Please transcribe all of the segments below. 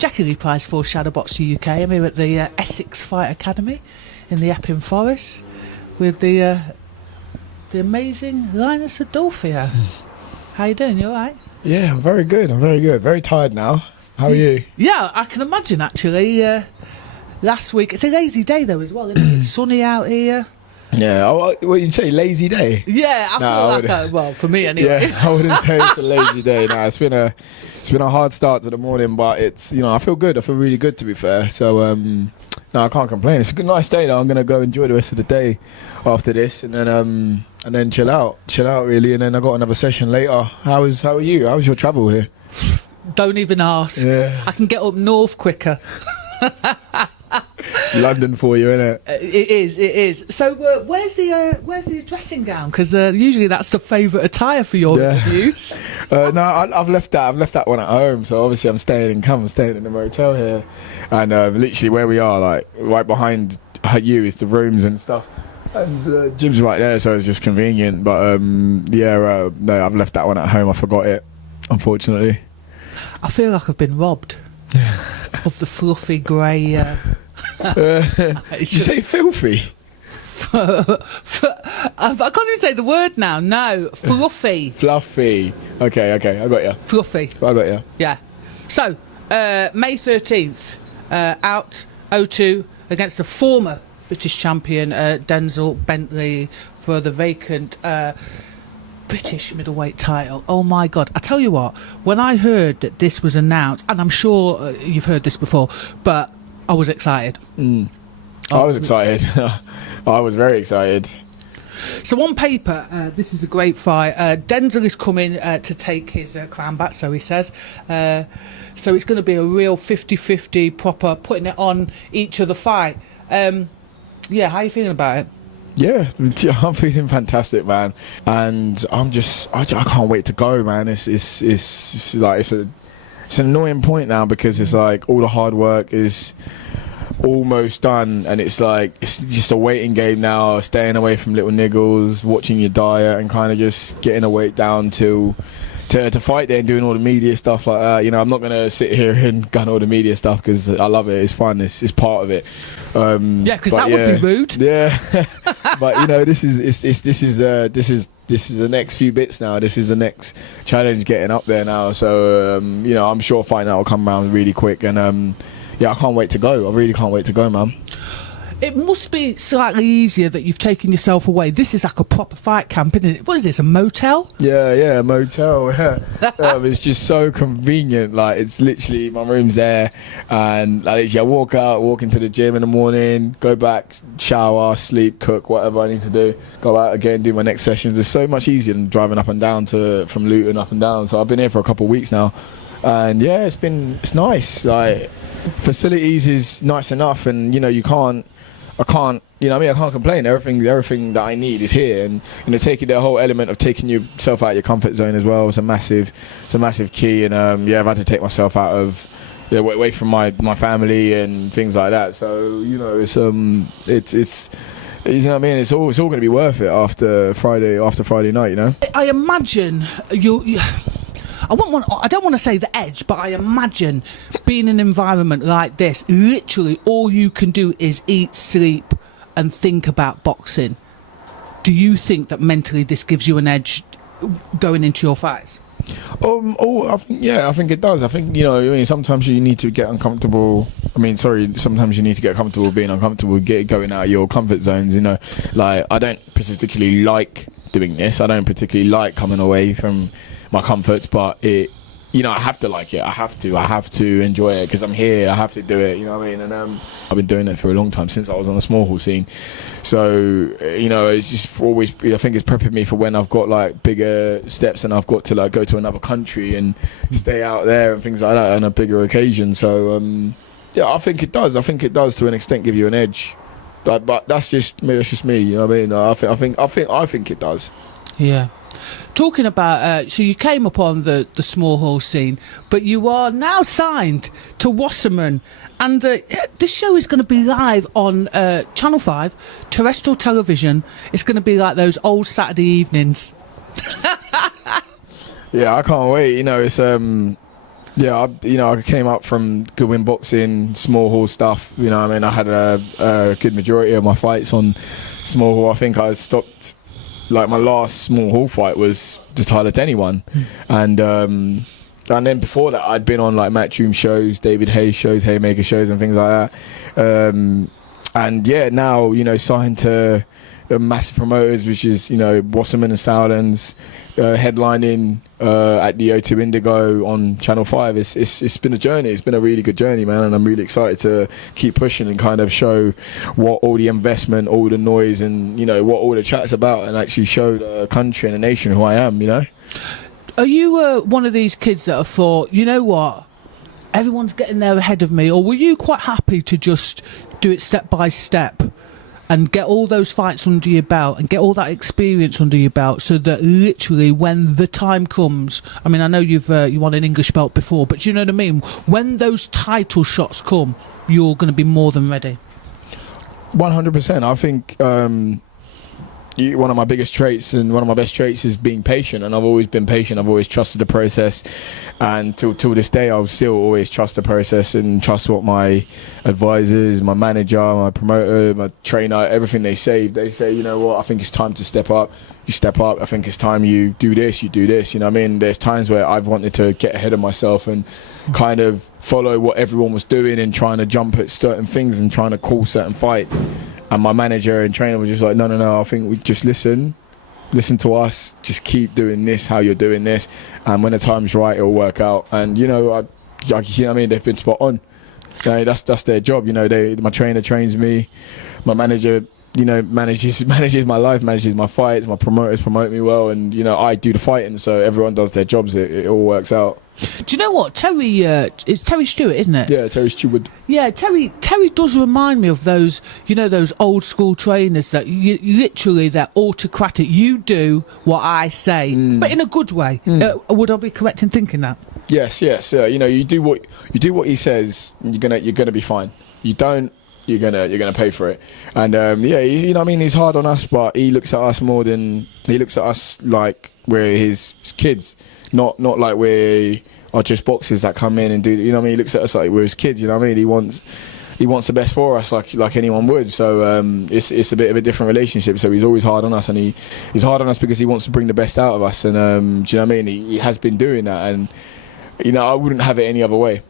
Jackie Lee Prize for Shadowboxruk UK. I'm here at the Essex Fight Academy in the Epping Forest with the amazing Linus Udofia. How you doing? You all right? Yeah, I'm very good. Very tired now. How are you? Yeah, I can imagine actually. Last week, it's a lazy day though as well, isn't it? It's sunny out here. Yeah, what you'd say, lazy day? Yeah, I feel like well, for me anyway. Yeah, I wouldn't say it's a lazy day. No, it's been a hard start to the morning, but it's, I feel good. I feel really good, to be fair. So no, I can't complain. It's a good, nice day though. I'm gonna go enjoy the rest of the day after this, and then chill out really. And then I got another session later. How are you? How was your travel here? Don't even ask. Yeah. I can get up north quicker. London for you, innit? It is. So where's the dressing gown? Because usually that's the favourite attire for your interviews. No, I've left that one at home. So obviously I'm staying in the motel here, and literally where we are, like right behind you, is the rooms and stuff. And gym's right there, so it's just convenient. But no, I've left that one at home. I forgot it, unfortunately. I feel like I've been robbed of the fluffy grey. Did you say filthy? I can't even say the word now. No, fluffy. Fluffy. Okay, I got you. Fluffy. I got you. Yeah. So May 13th, out 0-2 against the former British champion Bentley for the vacant British middleweight title. Oh my God. I tell you what, when I heard that this was announced, and I'm sure you've heard this before, but I was excited. I was excited. I was very excited. So on paper, this is a great fight. Denzel is coming to take his crown back, so he says. So it's going to be a real 50-50 proper, putting it on each other fight. Yeah, how are you feeling about it? Yeah, I'm feeling fantastic, man, and I can't wait to go, man. It's an annoying point now, because it's like all the hard work is almost done, and it's like it's just a waiting game now, staying away from little niggles, watching your diet, and kind of just getting the weight down to fight there and doing all the media stuff like that. I'm not gonna sit here and gun all the media stuff, because I love it. It's fun. It's part of it. Yeah, because that would be rude. Yeah, but this is the next few bits now. This is the next challenge, getting up there now. So I'm sure fighting out will come around really quick, and I can't wait to go. I really can't wait to go, man. It must be slightly easier that you've taken yourself away. This is like a proper fight camp, isn't it? What is this, a motel? Yeah, a motel. Yeah. It's just so convenient. Like, it's literally, my room's there, and I walk into the gym in the morning, go back, shower, sleep, cook, whatever I need to do, go out again, do my next sessions. It's so much easier than driving up and down from Luton up and down. So I've been here for a couple of weeks now, and yeah, it's nice. Like, facilities is nice enough, and I can't complain. Everything that I need is here, and taking the whole element of taking yourself out of your comfort zone as well is a massive key. And I've had to take myself out of away from my family and things like that. So it's what I mean. It's all going to be worth it after Friday night. I imagine I don't want to say the edge, but I imagine being in an environment like this, literally all you can do is eat, sleep, and think about boxing. Do you think that mentally this gives you an edge going into your fights? I think it does. I think sometimes you need to get uncomfortable. Sometimes you need to get comfortable being uncomfortable, going out of your comfort zones. Like, I don't particularly like doing this. I don't particularly like coming away from my comforts, but I have to like it. I have to enjoy it, because I'm here. I have to do it. You know what I mean? And I've been doing it for a long time, since I was on the small hall scene. So it's just always. I think it's prepping me for when I've got like bigger steps, and I've got to like go to another country and stay out there and things like that on a bigger occasion. So I think it does. I think it does to an extent give you an edge. But that's just me. You know what I mean? I think it does. Yeah. Talking about, so you came upon the small hall scene, but you are now signed to Wasserman, and this show is going to be live on Channel 5, terrestrial television. It's going to be like those old Saturday evenings. Yeah, I can't wait. It's Yeah, I came up from Goodwin boxing, small hall stuff. You know, I mean, I had a good majority of my fights on small hall. I think I stopped. Like my last small hall fight was the Tyler Denny one, and then before that I'd been on like Matchroom shows, David Hayes shows, Haymaker shows, and things like that. And yeah, now signed to massive promoters, which is Wasserman and Sowlands, headlining at the O2 Indigo on Channel 5. It's been a journey. It's been a really good journey, man, and I'm really excited to keep pushing and kind of show what all the investment, all the noise, and what all the chat's about, and actually show the country and the nation who I am. Are you one of these kids that have thought, you know what, everyone's getting there ahead of me, or were you quite happy to just do it step by step and get all those fights under your belt and get all that experience under your belt, so that literally when the time comes, I mean, I know you won an English belt before, but you know what I mean? When those title shots come, you're going to be more than ready. 100%. I think one of my biggest traits and one of my best traits is being patient, and I've always been patient. I've always trusted the process, and till this day I'll still always trust the process and trust what my advisors, my manager, my promoter, my trainer, everything they say, you know what, I think it's time to step up. You step up. I think it's time you do this, you know what I mean? There's times where I've wanted to get ahead of myself and kind of follow what everyone was doing and trying to jump at certain things and trying to call certain fights. And my manager and trainer was just like, no, I think we just listen to us, just keep doing this how you're doing this, and when the time's right, it'll work out. And they've been spot on. That's their job. My trainer trains me, my manager manages my life, manages my fights, my promoters promote me well, and I do the fighting, so everyone does their jobs. It all works out. Do you know what, Terry? It's Terry Stewart, isn't it? Yeah, Terry Stewart. Yeah, Terry does remind me of those, those old school trainers that literally they're autocratic. You do what I say, but in a good way. Would I be correct in thinking that? Yes. You do what he says, you're gonna be fine. You don't, you're gonna pay for it. And he's hard on us, but he looks at us more than he looks at us like we're his kids, not like we are just boxers that come in and do. He looks at us like we're his kids. He wants the best for us, like anyone would. So it's a bit of a different relationship. So he's always hard on us, and he's hard on us because he wants to bring the best out of us. And do you know what I mean? He has been doing that, and I wouldn't have it any other way.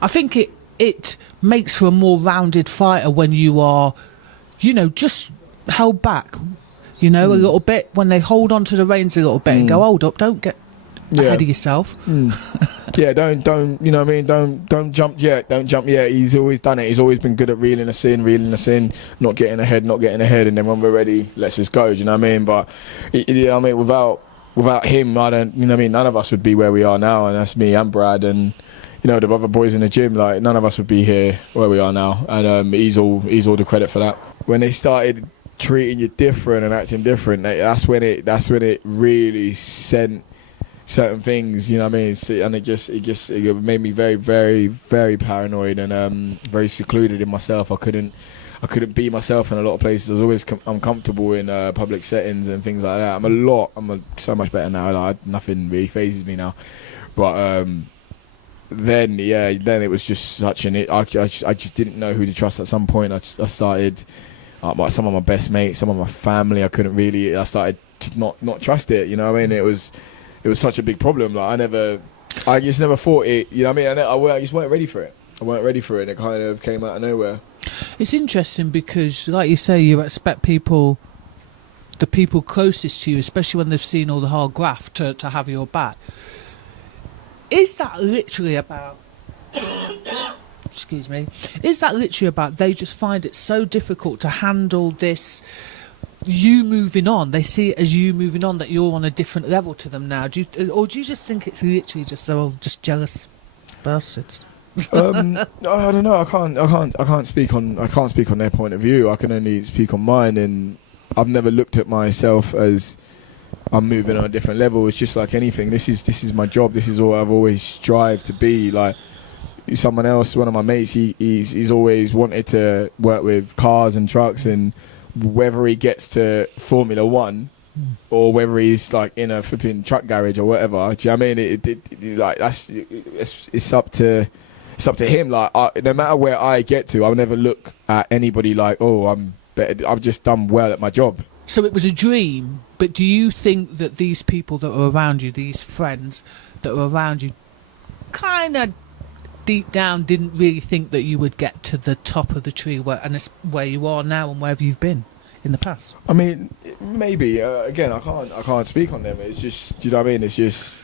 I think it makes for a more rounded fighter when you are, just held back, a little bit, when they hold on to the reins a little bit and go, hold up, don't get ahead of yourself. Yeah, don't don't jump yet, He's always done it. He's always been good at reeling us in, not getting ahead, and then when we're ready, let's just go. Do you know what I mean? But without him, none of us would be where we are now, and that's me and Brad and the other boys in the gym. Like, none of us would be here where we are now, and he's all the credit for that. When they started treating you different and acting different, that's when it really sent certain things, you know what I mean? And it made me very, very, very paranoid and very secluded in myself. I couldn't be myself in a lot of places. I was always uncomfortable in public settings and things like that. I'm so much better now. Nothing really phases me now. But then it was just such I just didn't know who to trust. At some point, I started some of my best mates, some of my family. I started to not trust it. You know what I mean? It was such a big problem. Like, I just never thought it. You know what I mean? I just weren't ready for it. And it kind of came out of nowhere. It's interesting because, like you say, you expect the people closest to you, especially when they've seen all the hard graft, to have your back. Is that literally about... excuse me. Is that literally about they just find it so difficult to handle this, you moving on? They see it as you moving on, that you're on a different level to them now. Do you just think it's literally just they're all just jealous bastards? I don't know. I can't speak on their point of view. I can only speak on mine, and I've never looked at myself as I'm moving on a different level. It's just like anything. This is my job. This is all I've always strived to be. Like someone else, one of my mates, he's always wanted to work with cars and trucks, and whether he gets to Formula 1 or whether he's like in a flipping truck garage or whatever. Do you know what I mean? Like it's up to him. Like no matter where I get to, I'll never look at anybody like, oh, I'm better. I've just done well at my job. So it was a dream, but do you think that these people that are around you, these friends that are around you, kind of deep down didn't really think that you would get to the top of the tree where you are now and wherever you've been in the past? I mean, maybe. Again, I can't speak on them. It's just, do you know what I mean? It's just,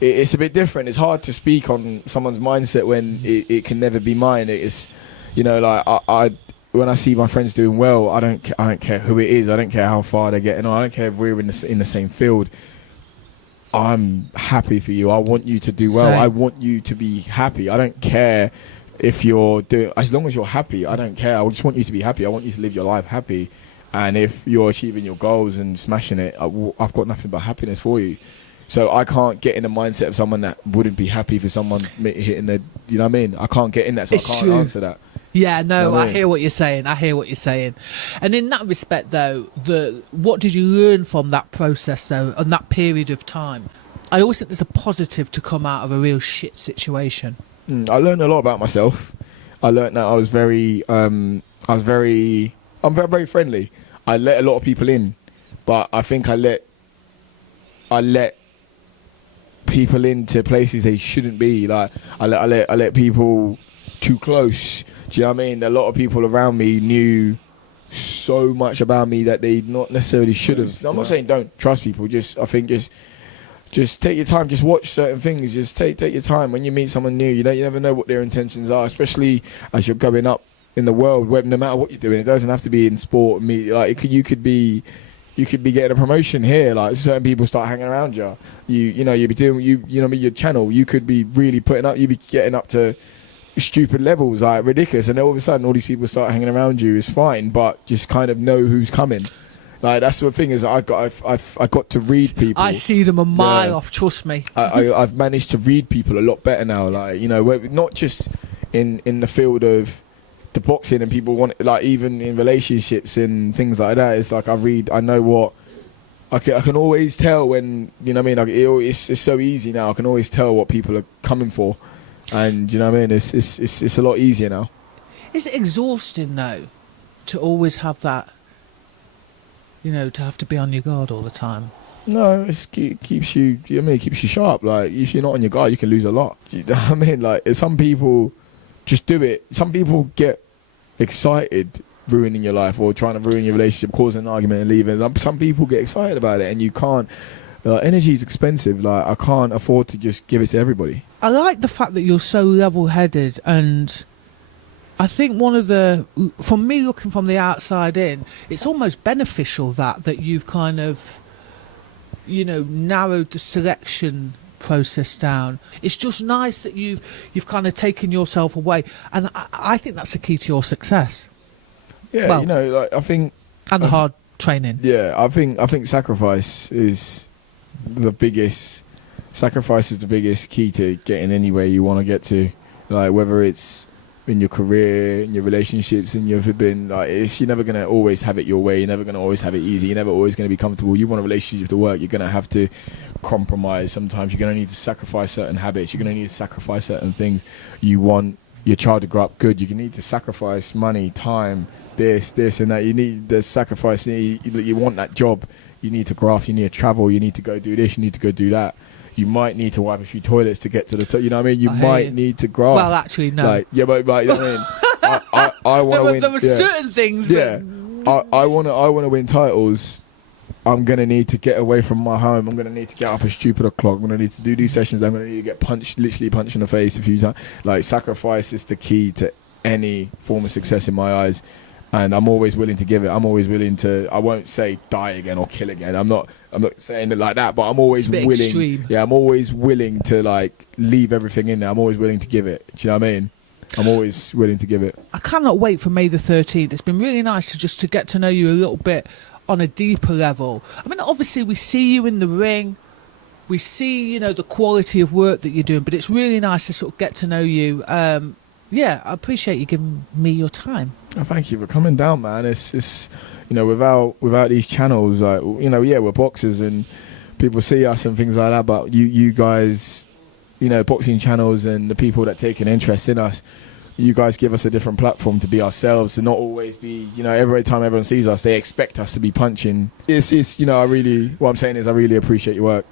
it's a bit different. It's hard to speak on someone's mindset when it can never be mine. It's, you know, like I when I see my friends doing well, I don't care who it is. I don't care how far they're getting on. I don't care if we're in the same field. I'm happy for you. I want you to do well. Same. I want you to be happy. I don't care if you're doing, as long as you're happy. I don't care. I just want you to be happy. I want you to live your life happy. And if you're achieving your goals and smashing it, I've got nothing but happiness for you. So I can't get in the mindset of someone that wouldn't be happy for someone hitting the, you know what I mean? I can't get in that, so It's I can't true. answer that. Yeah, no, You know what I I mean? hear what you're saying. And in that respect, though, what did you learn from that process, though, and that period of time? I always think there's a positive to come out of a real shit situation. I learned a lot about myself. I learned that I'm very friendly. I let a lot of people in, but I think I let people into places they shouldn't be. Like I let people too close. Do you know what I mean? A lot of people around me knew so much about me that they not necessarily should have. I'm not saying don't trust people. I think just take your time. Just watch certain things. Just take your time when you meet someone new. You never know what their intentions are, especially as you're going up in the world. Where no matter what you're doing, it doesn't have to be in sport. Like you could be getting a promotion here. Like certain people start hanging around you. You be doing your channel. You could be really putting up. You be getting up to stupid levels, like ridiculous, and then all of a sudden all these people start hanging around you. It's fine, but just kind of know who's coming. Like that's the thing is I got to read people. I see them a mile off. Trust me. I've managed to read people a lot better now. Like not just in the field of the boxing and people want, like even in relationships and things like that. It's like I know what I can always tell when, you know what I mean. It's so easy now. I can always tell what people are coming for, and you know what I mean. It's a lot easier now. Is it exhausting though, to always have that? To have to be on your guard all the time. No, it keeps you. I mean, it keeps you sharp. Like if you're not on your guard, you can lose a lot. You know what I mean? Like some people just do it. Some people get excited ruining your life or trying to ruin your relationship, causing an argument and leaving. Some people get excited about it, and you can't. Energy is expensive. Like I can't afford to just give it to everybody. I like the fact that you're so level-headed, and I think from me looking from the outside in, it's almost beneficial that you've kind of, narrowed the selection process down. It's just nice that you've kind of taken yourself away, and I think that's the key to your success. Yeah, I think, and the hard training. Yeah, I think sacrifice is the biggest. Sacrifice is the biggest key to getting anywhere you want to get to. Like whether it's in your career, in your relationships, in your been like, you're never gonna always have it your way. You're never gonna always have it easy. You're never always gonna be comfortable. You want a relationship to work, you're gonna have to compromise. Sometimes you're gonna need to sacrifice certain habits. You're gonna need to sacrifice certain things. You want your child to grow up good. You need to sacrifice money, time, this, and that. You need the sacrifice. You want that job. You need to graft. You need to travel. You need to go do this. You need to go do that. You might need to wipe a few toilets to get to the top. You know what I mean? You might need to graft. Well, actually, no. But you know what I mean? I want to win. There were certain things. Yeah, I want to win titles. I'm gonna need to get away from my home. I'm gonna need to get up a stupid o'clock. I'm gonna need to do these sessions. I'm gonna need to get literally punched in the face a few times. Like sacrifice is the key to any form of success in my eyes. And I'm always willing to give it. I'm always willing to. I won't say die again or kill again. I'm not saying it like that. But I'm always willing. Extreme. Yeah, I'm always willing to like leave everything in there. I'm always willing to give it. Do you know what I mean? I'm always willing to give it. I cannot wait for May the 13th. It's been really nice to get to know you a little bit on a deeper level. I mean, obviously we see you in the ring. We see, the quality of work that you're doing. But it's really nice to sort of get to know you. Yeah, I appreciate you giving me your time. Oh, thank you for coming down, man. It's you know, without these channels, like, you know, yeah, we're boxers and people see us and things like that, but you guys, you know, boxing channels and the people that take an interest in us, you guys give us a different platform to be ourselves, to not always be, you know, every time everyone sees us, they expect us to be punching. It's you know, what I'm saying is I really appreciate your work.